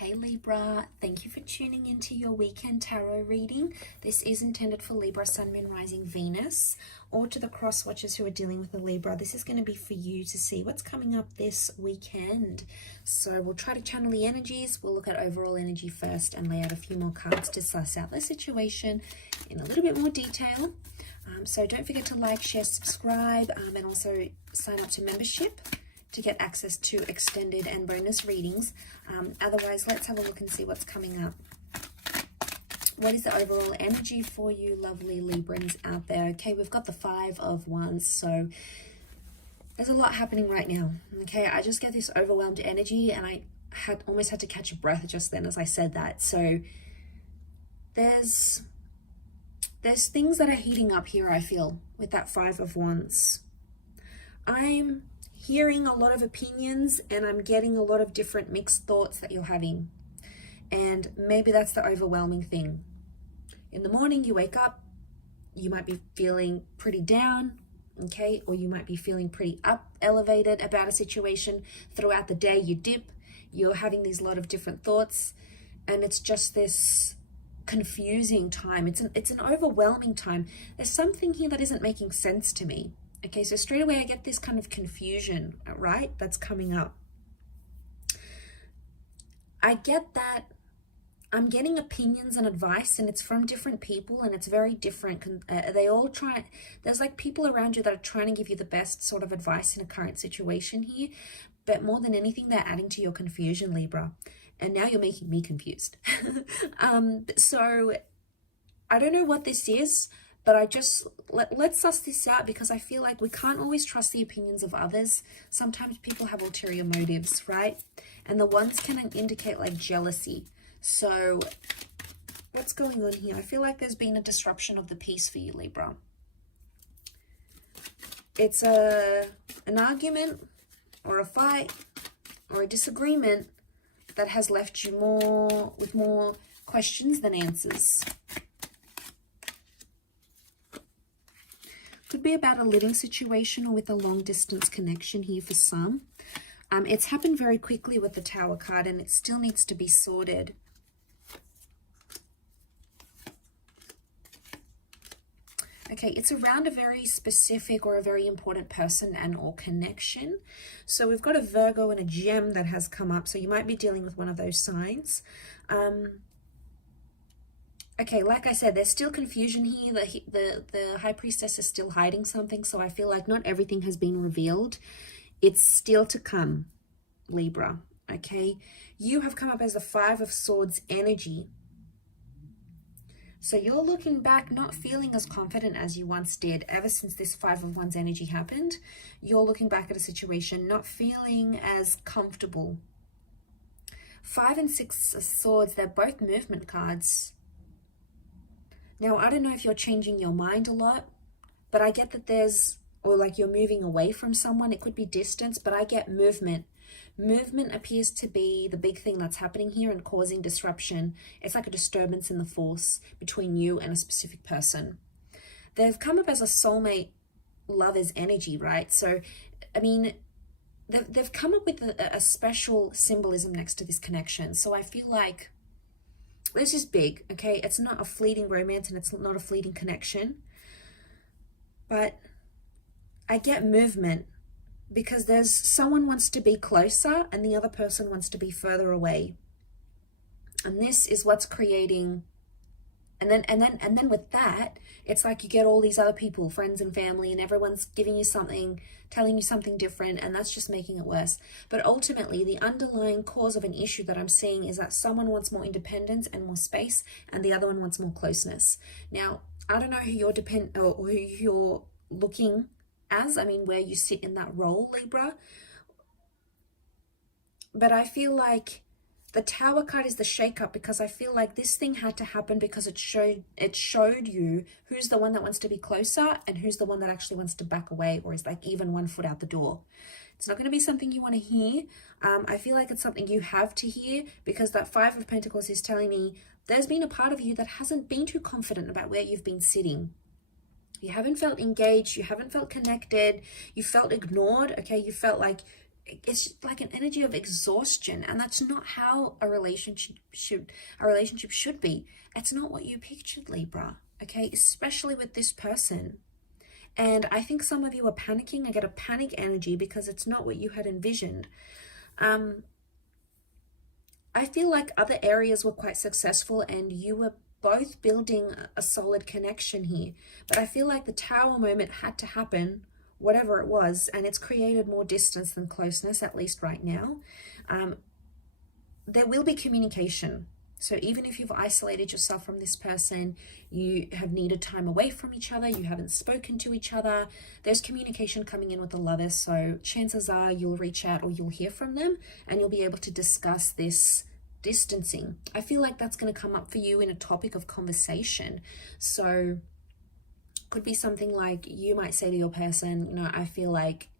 Hey Libra, thank you for tuning into your weekend tarot reading. This is intended for Libra, Sun, Moon, Rising, Venus, or to the cross watchers who are dealing with a Libra. This is going to be for you to see what's coming up this weekend. So we'll try to channel the energies. We'll look at overall energy first and lay out a few more cards to suss out the situation in a little bit more detail. So don't forget to like, share, subscribe, and also sign up to membership to get access to extended and bonus readings. Otherwise, let's have a look and see what's coming up. What is the overall energy for you lovely Librans out there? Okay, we've got the Five of Wands, so there's a lot happening right now. Okay, I just get this overwhelmed energy, and I almost had to catch a breath just then as I said that. So there's things that are heating up here, I feel, with that Five of Wands. I'm hearing a lot of opinions, and I'm getting a lot of different mixed thoughts that you're having. And maybe that's the overwhelming thing. In the morning, you wake up, you might be feeling pretty down, okay? Or you might be feeling pretty elevated about a situation. Throughout the day, you dip, you're having these lot of different thoughts, and it's just this confusing time. It's an overwhelming time. There's something here that isn't making sense to me. Okay, so straight away I get this kind of confusion, right? That's coming up. I get that I'm getting opinions and advice, and it's from different people, and it's very different. They all try, there's like people around you that are trying to give you the best sort of advice in a current situation here, but more than anything, they're adding to your confusion, Libra. And now you're making me confused. So I don't know what this is, but I just, let's suss this out, because I feel like we can't always trust the opinions of others. Sometimes people have ulterior motives, right? And the ones can indicate like jealousy. So what's going on here? I feel like there's been a disruption of the peace for you, Libra. It's an argument or a fight or a disagreement that has left you with more questions than answers. Could be about a living situation or with a long distance connection here for some. It's happened very quickly with the Tower card, and it still needs to be sorted. Okay, it's around a very specific or a very important person and or connection. So we've got a Virgo and a Gem that has come up. So you might be dealing with one of those signs. Okay, like I said, there's still confusion here. The High Priestess is still hiding something, so I feel like not everything has been revealed. It's still to come, Libra, okay? You have come up as the Five of Swords energy. So you're looking back, not feeling as confident as you once did ever since this Five of Wands energy happened. You're looking back at a situation, not feeling as comfortable. 5 and 6 of Swords, they're both movement cards. Now, I don't know if you're changing your mind a lot, but I get that there's, or like you're moving away from someone. It could be distance, but I get movement. Movement appears to be the big thing that's happening here and causing disruption. It's like a disturbance in the force between you and a specific person. They've come up as a soulmate lover's energy, right? So, I mean, they've come up with a special symbolism next to this connection. So I feel like this is big, okay? It's not a fleeting romance, and it's not a fleeting connection. But I get movement, because there's someone wants to be closer and the other person wants to be further away. And this is what's creating, and then with that, it's like you get all these other people, friends and family, and everyone's giving you something, telling you something different, and that's just making it worse. But ultimately, the underlying cause of an issue that I'm seeing is that someone wants more independence and more space, and the other one wants more closeness. Now, I don't know who you're who you're looking as, I mean, where you sit in that role, Libra. But I feel like the Tower card is the shake-up, because I feel like this thing had to happen because it showed you who's the one that wants to be closer and who's the one that actually wants to back away, or is like even 1 foot out the door. It's not going to be something you want to hear. I feel like it's something you have to hear, because that Five of Pentacles is telling me there's been a part of you that hasn't been too confident about where you've been sitting. You haven't felt engaged, you haven't felt connected, you felt ignored, okay? You felt like it's like an energy of exhaustion, and that's not how a relationship should be. It's not what you pictured, Libra, okay? Especially with this person. And I think some of you are panicking. I get a panic energy because it's not what you had envisioned. I feel like other areas were quite successful and you were both building a solid connection here. But I feel like the tower moment had to happen, whatever it was, and it's created more distance than closeness, at least right now. There will be communication. So even if you've isolated yourself from this person, you have needed time away from each other, you haven't spoken to each other, there's communication coming in with the lovers. So chances are you'll reach out or you'll hear from them and you'll be able to discuss this distancing. I feel like that's going to come up for you in a topic of conversation. So could be something like you might say to your person, you know, I feel like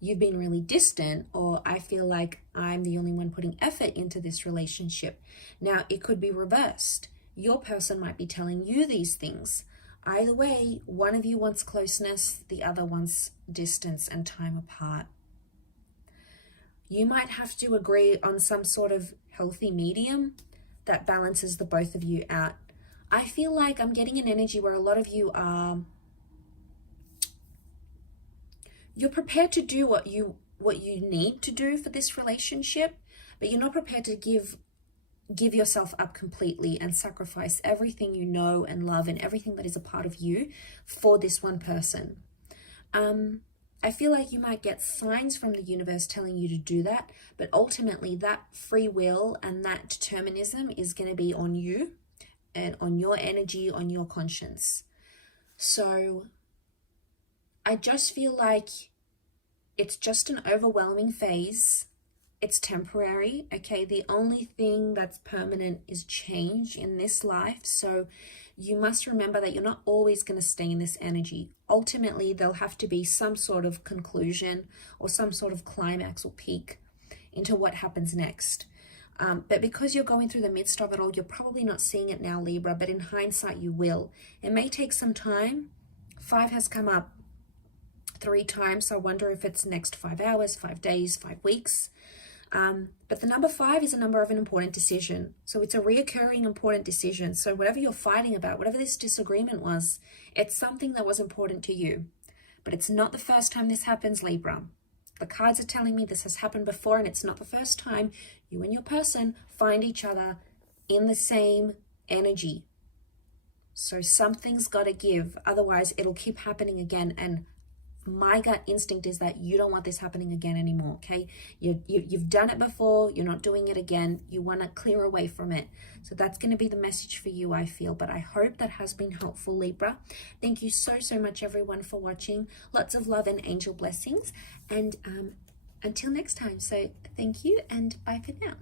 you've been really distant, or I feel like I'm the only one putting effort into this relationship. Now, it could be reversed. Your person might be telling you these things. Either way, one of you wants closeness, the other wants distance and time apart. You might have to agree on some sort of healthy medium that balances the both of you out. I feel like I'm getting an energy where a lot of you are, you're prepared to do what you need to do for this relationship, but you're not prepared to give yourself up completely and sacrifice everything you know and love and everything that is a part of you for this one person. I feel like you might get signs from the universe telling you to do that, but ultimately that free will and that determinism is going to be on you and on your energy, on your conscience. So I just feel like it's just an overwhelming phase. It's temporary, okay? The only thing that's permanent is change in this life. So you must remember that you're not always going to stay in this energy. Ultimately, there'll have to be some sort of conclusion or some sort of climax or peak into what happens next. But because you're going through the midst of it all, you're probably not seeing it now, Libra, but in hindsight, you will. It may take some time. 5 has come up 3 times, so I wonder if it's next 5 hours, 5 days, 5 weeks. But the number 5 is a number of an important decision. So it's a reoccurring important decision. So whatever you're fighting about, whatever this disagreement was, it's something that was important to you. But it's not the first time this happens, Libra. The cards are telling me this has happened before, and it's not the first time you and your person find each other in the same energy. So something's got to give. Otherwise, it'll keep happening again. And my gut instinct is that you don't want this happening again anymore, okay? You've done it before. You're not doing it again. You want to clear away from it. So that's going to be the message for you, I feel. But I hope that has been helpful, Libra. Thank you so, so much, everyone, for watching. Lots of love and angel blessings. And until next time. So thank you and bye for now.